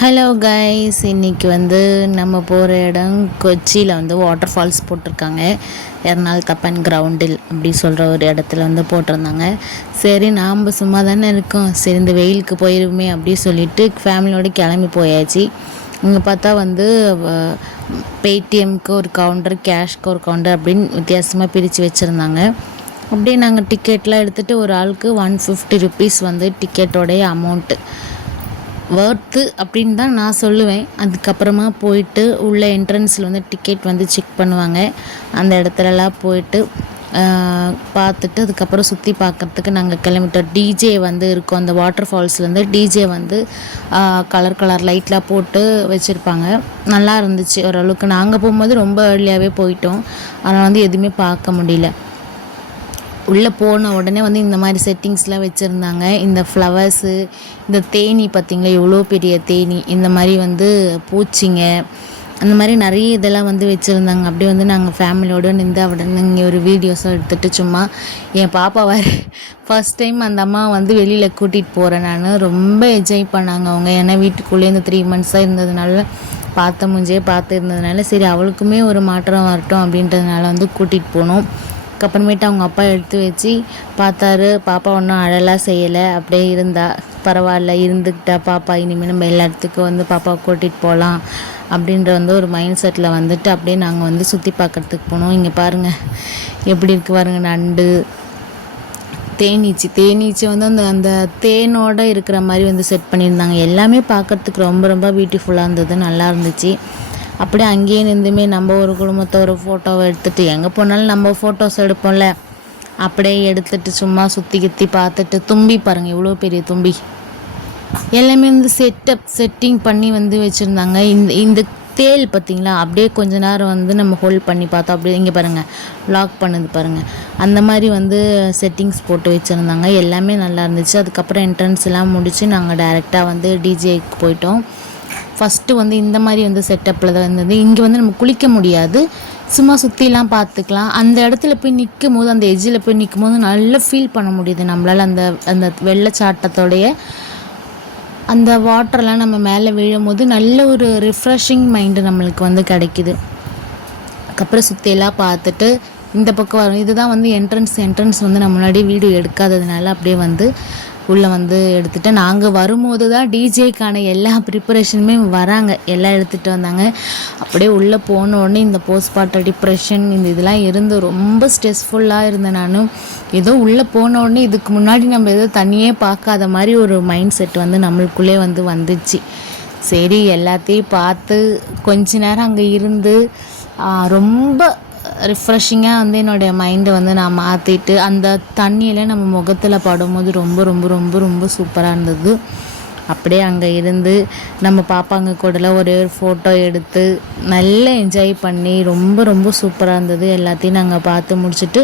Hello guys, இன்றைக்கி வந்து நம்ம போகிற இடம் கொச்சியில் வந்து வாட்டர் ஃபால்ஸ் போட்டிருக்காங்க. எர்னால் தப்பன் கிரவுண்டில் அப்படி சொல்கிற ஒரு இடத்துல வந்து போட்டிருந்தாங்க. சரி, நாம் சும்மா தானே இருக்கோம், சரி இந்த வெயிலுக்கு போயிருமே அப்படி சொல்லிட்டு ஃபேமிலியோடு கிளம்பி போயாச்சு. இங்கே பார்த்தா வந்து பேடிஎம்க்கு ஒரு கவுண்டர், கேஷ்க்கு ஒரு கவுண்டர் அப்படின்னு வித்தியாசமாக பிரித்து வச்சுருந்தாங்க. அப்படியே நாங்கள் டிக்கெட்லாம் எடுத்துகிட்டு ஒரு ஆளுக்கு 150 ருபீஸ் வந்து டிக்கெட்டோடைய அமௌண்ட்டு ஒர்த்து அப்படின்னு தான் நான் சொல்லுவேன். அதுக்கப்புறமா போயிட்டு உள்ள என்ட்ரன்ஸில் வந்து டிக்கெட் வந்து செக் பண்ணுவாங்க. அந்த இடத்துலலாம் போயிட்டு பார்த்துட்டு அதுக்கப்புறம் சுற்றி பார்க்குறதுக்கு நாங்கள் கிளம்பிட்டோம். டிஜே வந்து இருக்கும் அந்த வாட்டர் ஃபால்ஸ்லேருந்து. டிஜே வந்து கலர் லைட்லாம் போட்டு வச்சுருப்பாங்க. நல்லா இருந்துச்சு ஓரளவுக்கு. நாங்கள் போகும்போது ரொம்ப ஏர்லியாகவே போயிட்டோம், அதனால் வந்து எதுவுமே பார்க்க முடியல. உள்ளே போன உடனே வந்து இந்த மாதிரி செட்டிங்ஸ்லாம் வச்சுருந்தாங்க. இந்த ஃப்ளவர்ஸு, இந்த தேனி பார்த்திங்களா, எவ்வளோ பெரிய தேனி, இந்த மாதிரி வந்து பூச்சிங்க, அந்த மாதிரி நிறைய இதெல்லாம் வந்து வச்சுருந்தாங்க. அப்படியே வந்து நாங்கள் ஃபேமிலியோடு நின்று உடனே இங்கே ஒரு வீடியோஸும் எடுத்துகிட்டு சும்மா என் பாப்பா வேறு ஃபஸ்ட் டைம் அந்த அம்மா வந்து வெளியில் கூட்டிகிட்டு போகிறேன். நான் ரொம்ப என்ஜாய் பண்ணாங்க அவங்க. ஏன்னா வீட்டுக்குள்ளே இந்த 3 மந்த்ஸாக இருந்ததுனால பார்த்து இருந்ததுனால சரி அவளுக்குமே ஒரு மாற்றம் வரட்டும் அப்படின்றதுனால வந்து கூட்டிகிட்டு போனோம். அதுக்கப்புறமேட்டு அவங்க அப்பா எடுத்து வச்சு பார்த்தாரு. பாப்பா ஒன்றும் அழலாம் செய்யலை, அப்படியே இருந்தா. பரவாயில்ல, இருந்துக்கிட்டா பாப்பா, இனிமேல் நம்ம எல்லா இடத்துக்கும் வந்து பாப்பாவை கூட்டிகிட்டு போகலாம் அப்படின்ற வந்து ஒரு மைண்ட் செட்டில் வந்துட்டு அப்படியே நாங்கள் வந்து சுற்றி பார்க்குறதுக்கு போனோம். இங்கே பாருங்கள் எப்படி இருக்குது பாருங்கள், நண்டு, தேனீச்சி வந்து அந்த தேனோடு இருக்கிற மாதிரி வந்து செட் பண்ணியிருந்தாங்க. எல்லாமே பார்க்குறதுக்கு ரொம்ப பியூட்டிஃபுல்லாக இருந்தது, நல்லா இருந்துச்சு. அப்படியே அங்கேயே நின்றுமே நம்ம ஒரு குடும்பத்தை ஒரு ஃபோட்டோவை எடுத்துகிட்டு, எங்கே போனாலும் நம்ம ஃபோட்டோஸ் எடுப்போம்ல, அப்படியே எடுத்துகிட்டு சும்மா சுற்றி பார்த்துட்டு. தும்பி பாருங்கள், எவ்வளோ பெரிய தும்பி, எல்லாமே வந்து செட்டிங் பண்ணி வந்து வச்சுருந்தாங்க. இந்த தேல் பார்த்திங்களா, அப்படியே கொஞ்ச நேரம் வந்து நம்ம ஹோல்ட் பண்ணி பார்த்தோம். அப்படியே இங்கே பாருங்கள் லாக் பண்ணுது பாருங்கள், அந்த மாதிரி வந்து செட்டிங்ஸ் போட்டு வச்சுருந்தாங்க. எல்லாமே நல்லா இருந்துச்சு. அதுக்கப்புறம் என்ட்ரன்ஸ் எல்லாம் முடித்து நாங்கள் டைரெக்டாக வந்து டிஜேக்கு போயிட்டோம். ஃபஸ்ட்டு வந்து இந்த மாதிரி வந்து செட்டப்பில் தான் இருந்தது. இங்கே வந்து நம்ம குளிக்க முடியாது, சும்மா சுற்றிலாம் பார்த்துக்கலாம். அந்த இடத்துல போய் நிற்கும் போது, அந்த எஜ்ஜில் போய் நிற்கும் போது நல்லா ஃபீல் பண்ண முடியுது நம்மளால். அந்த வெள்ளச்சாட்டத்தோடைய அந்த வாட்டர்லாம் நம்ம மேலே விழும் போது நல்ல ஒரு ரிஃப்ரெஷிங் மைண்டு நம்மளுக்கு வந்து கிடைக்கிது. அதுக்கப்புறம் சுற்றியெல்லாம் பார்த்துட்டு இந்த பக்கம் வரும். இதுதான் வந்து என்ட்ரன்ஸ் வந்து நான் முன்னாடி வீடியோ எடுக்காததுனால அப்படியே வந்து உள்ளே வந்து எடுத்துகிட்டு, நாங்கள் வரும்போது தான் டிஜேக்கான எல்லா ப்ரிப்பரேஷனுமே வராங்க, எல்லாம் எடுத்துகிட்டு வந்தாங்க. அப்படியே உள்ளே போன உடனே இந்த போஸ்ட்மார்ட்டம் டிப்ரெஷன் இந்த இதெல்லாம் இருந்து ரொம்ப ஸ்ட்ரெஸ்ஃபுல்லாக இருந்தேன். நானும் ஏதோ உள்ளே போன உடனே இதுக்கு முன்னாடி நம்ம ஏதோ தனியே பார்க்காத மாதிரி ஒரு மைண்ட் செட் வந்து நம்மளுக்குள்ளே வந்து வந்துச்சு. சரி, எல்லாத்தையும் பார்த்து கொஞ்ச நேரம் அங்கே இருந்து ரொம்ப ரிஃப்ரெஷிங்காக வந்து என்னுடைய மைண்டை வந்து நான் மாற்றிட்டு, அந்த தண்ணியில் நம்ம முகத்தில் படும்போது ரொம்ப சூப்பராக இருந்தது. அப்படியே அங்கே இருந்து நம்ம பாப்பாங்க கூடலாம் ஒரே ஒரு ஃபோட்டோ எடுத்து நல்லா என்ஜாய் பண்ணி ரொம்ப சூப்பராக இருந்தது. எல்லாத்தையும் நாங்கள் பார்த்து முடிச்சுட்டு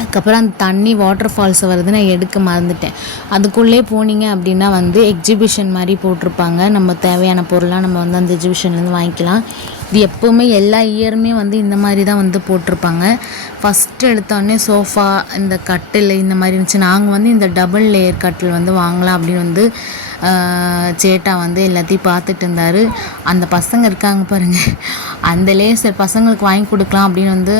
அதுக்கப்புறம் அந்த தண்ணி வாட்டர் ஃபால்ஸை வருது நான் எடுக்க மறந்துட்டேன். அதுக்குள்ளே போனீங்க அப்படின்னா வந்து எக்ஸிபிஷன் மாதிரி போட்டிருப்பாங்க. நம்ம தேவையான பொருளாக நம்ம வந்து அந்த எக்ஸிபிஷன்லேருந்து வாங்கிக்கலாம். இது எப்போவுமே எல்லா இயருமே வந்து இந்த மாதிரி தான் வந்து போட்டிருப்பாங்க. ஃபஸ்ட்டு எடுத்தோடனே சோஃபா, இந்த கட்டில் இந்த மாதிரி இருந்துச்சு. நாங்கள் வந்து இந்த டபுள் லேயர் கட்டில் வந்து வாங்கலாம் அப்படின்னு வந்து சேட்டா வந்து எல்லாத்தையும் பார்த்துட்டு இருந்தார். அந்த பசங்க இருக்காங்க பாருங்கள், அந்த லேசர் பசங்களுக்கு வாங்கி கொடுக்கலாம் அப்படின்னு வந்து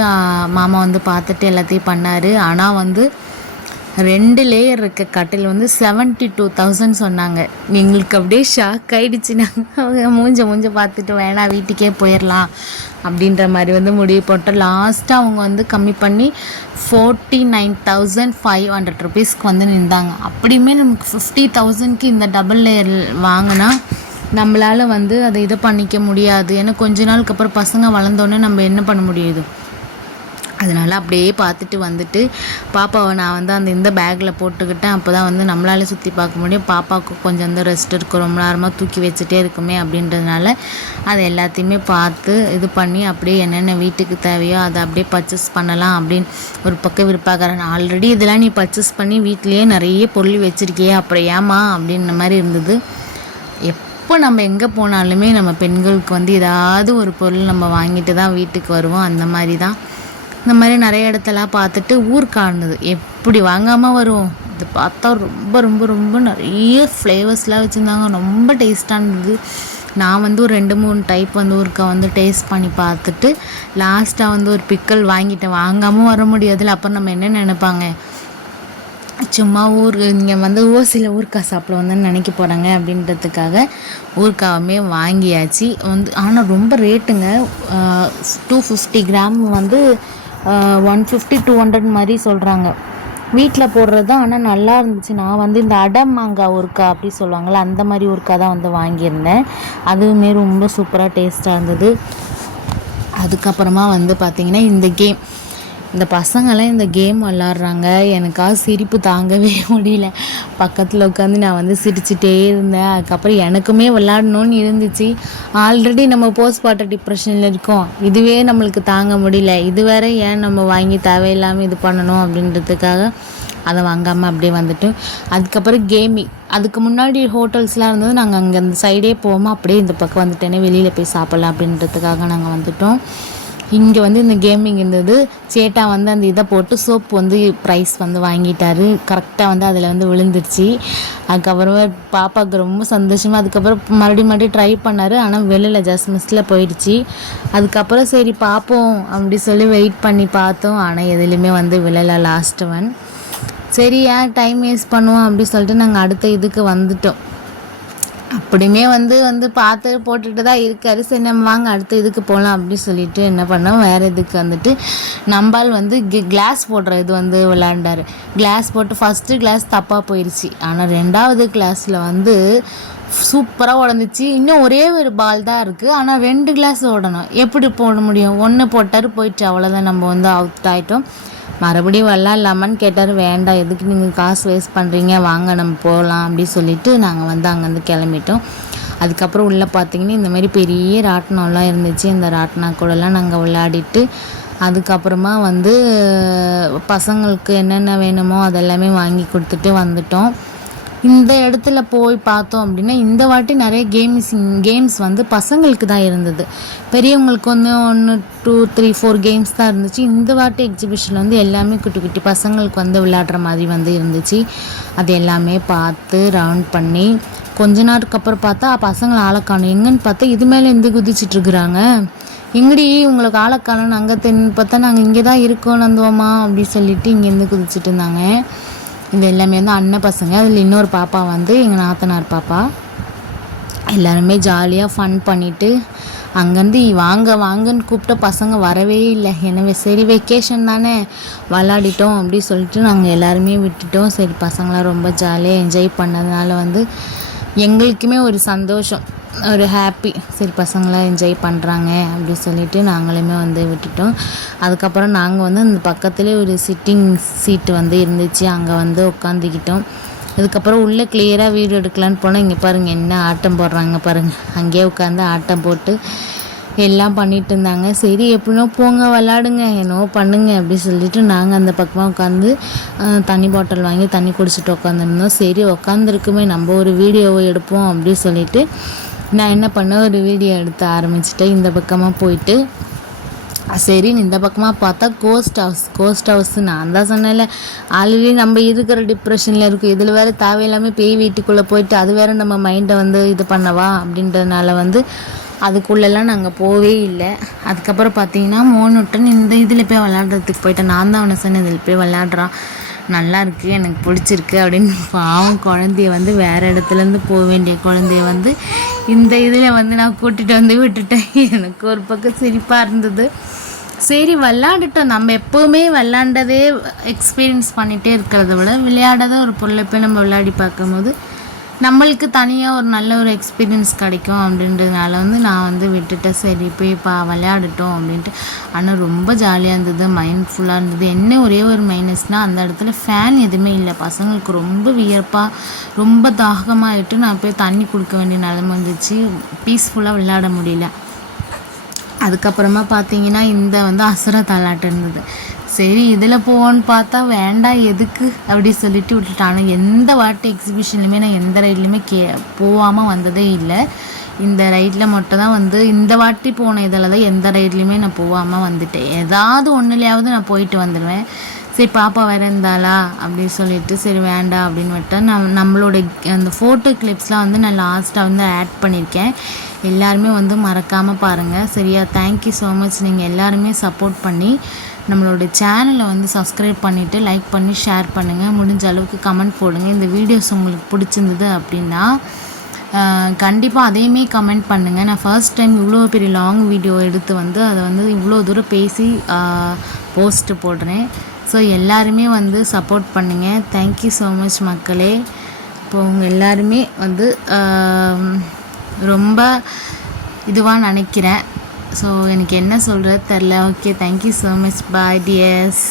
மாமா வந்து பார்த்துட்டு எல்லாத்தையும் பண்ணார். ஆனால் வந்து 2 லேயர் இருக்க கட்டில் வந்து 72,000 சொன்னாங்க. எங்களுக்கு அப்படியே ஷாக் ஆகிடுச்சு. நாங்கள் மூஞ்ச பார்த்துட்டு வேணாம் வீட்டுக்கே போயிடலாம் அப்படின்ற மாதிரி வந்து முடிவு போட்டோம். லாஸ்ட்டாக அவங்க வந்து கம்மி பண்ணி 49,500 ருபீஸ்க்கு வந்து நின்றாங்க. அப்படியுமே நமக்கு 50,000க்கு இந்த டபுள் லேயர் வாங்கினா நம்மளால் வந்து அதை இதை பண்ணிக்க முடியாது. ஏன்னா கொஞ்ச நாளுக்கு அப்புறம் பசங்க வளர்ந்தோன்னே நம்ம என்ன பண்ண முடியுது. அதனால் அப்படியே பார்த்துட்டு வந்துட்டு பாப்பாவை நான் வந்து இந்த பேக்கில் போட்டுக்கிட்டேன். அப்போ தான் வந்து நம்மளால் சுற்றி பார்க்க முடியும். பாப்பாவுக்கு கொஞ்சம் வந்து ரெஸ்ட் இருக்கும், ரொம்ப நேரமாக தூக்கி வச்சுட்டே இருக்குமே அப்படின்றதுனால அதை எல்லாத்தையுமே பார்த்து இது பண்ணி அப்படியே என்னென்ன வீட்டுக்கு தேவையோ அதை அப்படியே பர்ச்சேஸ் பண்ணலாம் அப்படின்னு ஒரு பக்கம் விருப்பாக்கிறேன். ஆல்ரெடி இதெல்லாம் நீ பர்ச்சேஸ் பண்ணி வீட்லேயே நிறைய பொருள் வச்சுருக்கியே, அப்புறம் ஏமா அப்படின்ற மாதிரி இருந்தது. எப்போ நம்ம எங்கே போனாலுமே நம்ம பெண்களுக்கு வந்து ஏதாவது ஒரு பொருள் நம்ம வாங்கிட்டு தான் வீட்டுக்கு வருவோம். அந்த மாதிரி தான் இந்த மாதிரி நிறைய இடத்தெல்லாம் பார்த்துட்டு ஊர் காணுது. எப்படி வாங்காமல் வருவோம், இது பார்த்தா ரொம்ப ரொம்ப ரொம்ப நிறைய ஃப்ளேவர்ஸ்லாம் வச்சுருந்தாங்க. ரொம்ப டேஸ்ட்டாக இருந்தது. நான் வந்து ஒரு 2-3 டைப் வந்து ஒருக்கா வந்து டேஸ்ட் பண்ணி பார்த்துட்டு லாஸ்ட்டாக வந்து ஒரு பிக்கல் வாங்கிட்டேன். வாங்காமல் வர முடியாதுல்ல. அப்புறம் நம்ம என்ன நினைப்பாங்க, சும்மா இங்கே வந்து ஓசியில் ஊறுக்காய் சாப்பிட வந்தேன்னு நினைக்க போகிறாங்க அப்படின்றதுக்காக ஊறுக்காவுமே வாங்கியாச்சு வந்து. ஆனால் ரொம்ப ரேட்டுங்க. 250 கிராம் வந்து 150-200 மாதிரி சொல்கிறாங்க. வீட்டில் போடுறது தான். ஆனால் நல்லா இருந்துச்சு. நான் வந்து இந்த மாங்காய் ஊறுக்காய் அப்படி சொல்லுவாங்கள்ல, அந்த மாதிரி ஊறுக்காய் தான் வந்து வாங்கியிருந்தேன். அதுவுமே ரொம்ப சூப்பராக டேஸ்ட்டாக இருந்தது. அதுக்கப்புறமா வந்து பார்த்திங்கன்னா இந்த பசங்களாம் இந்த கேம் விளாட்றாங்க. எனக்காக சிரிப்பு தாங்கவே முடியல. பக்கத்தில் உட்காந்து நான் வந்து சிரிச்சிட்டே இருந்தேன். அதுக்கப்புறம் எனக்குமே விளாடணுன்னு இருந்துச்சு. ஆல்ரெடி நம்ம போஸ்ட்மார்ட்டம் டிப்ரெஷனில் இருக்கோம். இதுவே நம்மளுக்கு தாங்க முடியல. இது வேற ஏன் நம்ம வாங்கி தேவையில்லாமல் இது பண்ணணும் அப்படின்றதுக்காக அதை வாங்காமல் அப்படியே வந்துட்டோம். அதுக்கப்புறம் கேமிங். அதுக்கு முன்னாடி ஹோட்டல்ஸ்லாம் இருந்தது. நாங்கள் அங்கே அந்த சைடே போகாமல் அப்படியே இந்த பக்கம் வந்துட்டேனே, வெளியில் போய் சாப்பிட்லாம் அப்படின்றதுக்காக நாங்கள் வந்துட்டோம். இங்கே வந்து இந்த கேமிங் இருந்தது. சேட்டா வந்து அந்த இதை போட்டு சோப்பு வந்து ப்ரைஸ் வந்து வாங்கிட்டாரு. கரெக்டாக வந்து அதில் வந்து விழுந்துருச்சு. அதுக்கப்புறமா பாப்பாவுக்கு ரொம்ப சந்தோஷமாக அதுக்கப்புறம் மறுபடியும் ட்ரை பண்ணார். ஆனால் வெளியில் ஜஸ்ட் மிஸ்ஸில் போயிடுச்சு. அதுக்கப்புறம் சரி பார்ப்போம் அப்படி சொல்லி வெயிட் பண்ணி பார்த்தோம். ஆனால் எதுலேயுமே வந்து விழலை லாஸ்ட் ஒன். சரி ஏன் டைம் வேஸ்ட் பண்ணுவோம் அப்படி சொல்லிட்டு நாங்கள் அடுத்த இதுக்கு வந்துட்டோம். அப்படியுமே வந்து பார்த்து போட்டுட்டு தான் இருக்காரு. சரி நம்ம வாங்க அடுத்த இதுக்கு போகலாம் அப்படின்னு சொல்லிட்டு என்ன பண்ணோம், வேறு இதுக்கு வந்துட்டு நம்பால் வந்து கிளாஸ் போடுற இது வந்து விளாண்டாரு. கிளாஸ் போட்டு ஃபஸ்ட்டு கிளாஸ் தப்பாக போயிடுச்சு. ஆனால் 2வது கிளாஸில் வந்து சூப்பராக உடஞ்சிச்சு. இன்னும் ஒரே ஒரு பால் தான் இருக்குது. ஆனால் 2 கிளாஸ் ஓடணும். எப்படி போட முடியும்? 1 போட்டார், போயிடுச்சு. அவ்வளோதான், நம்ம வந்து அவுட் ஆகிட்டோம். மறுபடியும் விளாட்லாமான்னு கேட்டார். வேண்டாம், எதுக்கு நீங்கள் காசு வேஸ்ட் பண்ணுறீங்க, வாங்க நம்ம போகலாம் அப்படின்னு சொல்லிட்டு நாங்கள் வந்து அங்கேருந்து கிளம்பிட்டோம். அதுக்கப்புறம் உள்ளே பார்த்தீங்கன்னா இந்தமாரி பெரிய ராட்டினம்லாம் இருந்துச்சு. இந்த ராட்டினா கூடலாம் நாங்கள் விளையாடிட்டு அதுக்கப்புறமா வந்து பசங்களுக்கு என்னென்ன வேணுமோ அதெல்லாமே வாங்கி கொடுத்துட்டு வந்துட்டோம். இந்த இடத்துல போய் பார்த்தோம் அப்படின்னா இந்த வாட்டி நிறைய கேம்ஸ் வந்து பசங்களுக்கு தான் இருந்தது. பெரியவங்களுக்கு வந்து 1, 2, 3, 4 கேம்ஸ் தான் இருந்துச்சு. இந்த வாட்டி எக்ஸிபிஷனில் வந்து எல்லாமே குட்டி குட்டி பசங்களுக்கு வந்து விளையாடுற மாதிரி வந்து இருந்துச்சு. அது எல்லாமே பார்த்து ரவுண்ட் பண்ணி கொஞ்ச நேரத்துக்கு அப்புறம் பார்த்தா பசங்களை ஆளக்காணும். எங்கன்னு பார்த்தா இது மேலே எந்த குதிச்சிட்ருக்குறாங்க. எங்கடி உங்களுக்கு ஆளக்காணும், அங்கே பார்த்தா நாங்கள் இங்கே தான் இருக்கோம் நந்துவோமா அப்படின்னு சொல்லிட்டு இங்கேருந்து குதிச்சுட்டு இருந்தாங்க. இது எல்லாமே வந்து அண்ணன் பசங்க. அதில் இன்னொரு பாப்பா வந்து எங்கள் நாத்தனார் பாப்பா. எல்லாருமே ஜாலியாக ஃபன் பண்ணிவிட்டு அங்கேருந்து வாங்கன்னு கூப்பிட்ட பசங்க வரவே இல்லை. எனவே சரி வெக்கேஷன் தானே விளாடிட்டோம் அப்படி சொல்லிட்டு நாங்கள் எல்லாருமே விட்டுட்டோம். சரி பசங்களாம் ரொம்ப ஜாலியாக என்ஜாய் பண்ணதுனால வந்து எங்களுக்குமே ஒரு சந்தோஷம், ஒரு ஹாப்பி. சரி பசங்களாம் என்ஜாய் பண்ணுறாங்க அப்படி சொல்லிவிட்டு நாங்களுமே வந்து விட்டுட்டோம். அதுக்கப்புறம் நாங்கள் வந்து அந்த பக்கத்துலேயே ஒரு சிட்டிங் சீட்டு வந்து இருந்துச்சு. அங்கே வந்து உட்காந்துக்கிட்டோம். அதுக்கப்புறம் உள்ளே கிளியராக வீடியோ எடுக்கலான்னு போனால் இங்கே பாருங்கள் என்ன ஆட்டம் போடுறாங்க பாருங்கள். அங்கேயே உட்காந்து ஆட்டம் போட்டு எல்லாம் பண்ணிகிட்டு இருந்தாங்க. சரி எப்படினோ போங்க விளாடுங்க என்னவோ பண்ணுங்க அப்படி சொல்லிட்டு நாங்கள் அந்த பக்கமாக உட்காந்து தண்ணி பாட்டில் வாங்கி தண்ணி குடிச்சிட்டு உட்காந்துருந்தோம். சரி உட்காந்துருக்குமே நம்ம ஒரு வீடியோவை எடுப்போம் அப்படி சொல்லிட்டு நான் என்ன பண்ணேன், ஒரு வீடியோ எடுத்து ஆரம்பிச்சிட்டேன். இந்த பக்கமாக போயிட்டு சரின்னு இந்த பக்கமாக பார்த்தா கோஸ்ட் ஹவுஸ் நான் தான் சொன்னேன்ல, ஆல்ரெடி நம்ம இருக்கிற டிப்ரெஷனில் இருக்கும். இதில் வேறு தேவையில்லாமல் பேய் வீட்டுக்குள்ளே போயிட்டு அது வேறு நம்ம மைண்டை வந்து இது பண்ணவா அப்படின்றதுனால வந்து அதுக்குள்ளெல்லாம் நாங்கள் போவே இல்லை. அதுக்கப்புறம் பார்த்தீங்கன்னா மோனுட்டன் இந்த இதில் போய் விளையாடுறதுக்கு போயிட்டேன். நான் தான் அவனை சொன்னேன் இதில் போய் விளையாடுறான், நல்லா இருக்குது, எனக்கு பிடிச்சிருக்கு அப்படின்னு. பாவம் குழந்தைய வந்து வேறு இடத்துலேருந்து போக வேண்டிய குழந்தைய வந்து இந்த இதில் வந்து நான் கூட்டிகிட்டு வந்து விட்டுட்டேன். எனக்கு ஒரு பக்கம் சிரிப்பாக இருந்தது. சரி விளாண்டுட்டோம். நம்ம எப்போவுமே விளாண்டதே எக்ஸ்பீரியன்ஸ் பண்ணிகிட்டே இருக்கிறத விட விளையாடாத ஒரு பொருளை போய் நம்ம விளையாடி பார்க்கும்போது நம்மளுக்கு தனியாக ஒரு நல்ல ஒரு எக்ஸ்பீரியன்ஸ் கிடைக்கும் அப்படின்றதுனால வந்து நான் வந்து விட்டுட்டேன். சரி போய் விளையாடிட்டோம் அப்படின்ட்டு. ஆனால் ரொம்ப ஜாலியாக இருந்தது, மைண்ட்ஃபுல்லாக இருந்தது. என்ன ஒரே ஒரு மைனஸ்னால் அந்த இடத்துல ஃபேன் எதுவுமே இல்லை. பசங்களுக்கு ரொம்ப வியர்ப்பாக ரொம்ப தாகமாகிட்டு நான் போய் தண்ணி கொடுக்க வேண்டிய நிலைமை வந்துச்சு. பீஸ்ஃபுல்லாக விளையாட முடியல. அதுக்கப்புறமா பார்த்தீங்கன்னா இந்த வந்து அசுர தாலாட்டு இருந்தது. சரி இதில் போவோன்னு பார்த்தா வேண்டாம் எதுக்கு அப்படி சொல்லிட்டு விட்டுட்டேன். ஆனால் எந்த வாட்டி எக்ஸிபிஷன்லையுமே நான் எந்த ரைட்லையுமே போகாமல் வந்ததே இல்லை. இந்த ரைட்டில் மட்டும் தான் வந்து இந்த வாட்டி போன இதில் தான் எந்த ரைட்லையுமே நான் போகாமல் வந்துட்டேன். ஏதாவது ஒன்றுலையாவது நான் போயிட்டு வந்துடுவேன். சரி பாப்பா வேறு இருந்தாளா அப்படின்னு சொல்லிட்டு சரி வேண்டாம் அப்படின்னு விட்டேன். நம்மளோட அந்த ஃபோட்டோ கிளிப்ஸ்லாம் வந்து நான் லாஸ்ட்டாக வந்து ஆட் பண்ணியிருக்கேன். எல்லாருமே வந்து மறக்காமல் பாருங்கள் சரியா. Thank you so much. நீங்கள் எல்லாருமே சப்போர்ட் பண்ணி நம்மளோட சேனலை வந்து சப்ஸ்கிரைப் பண்ணிவிட்டு லைக் பண்ணி ஷேர் பண்ணுங்கள். முடிஞ்ச அளவுக்கு கமெண்ட் போடுங்க. இந்த வீடியோஸ் உங்களுக்கு பிடிச்சிருந்தது அப்படின்னா கண்டிப்பாக அதையுமே கமெண்ட் பண்ணுங்கள். நான் ஃபர்ஸ்ட் டைம் இவ்வளோ பெரிய லாங் வீடியோ எடுத்து வந்து அதை வந்து இவ்வளோ தூரம் பேசி போஸ்ட்டு போடுறேன். ஸோ எல்லாருமே வந்து சப்போர்ட் பண்ணுங்கள். தேங்க்யூ ஸோ மச் மக்களே. இப்போ உங்கள் எல்லாருமே வந்து ரொம்ப இதுவாக நினைக்கிறேன். ஸோ எனக்கு என்ன சொல்கிறது தெரில. Okay, thank you so much. Bye tears.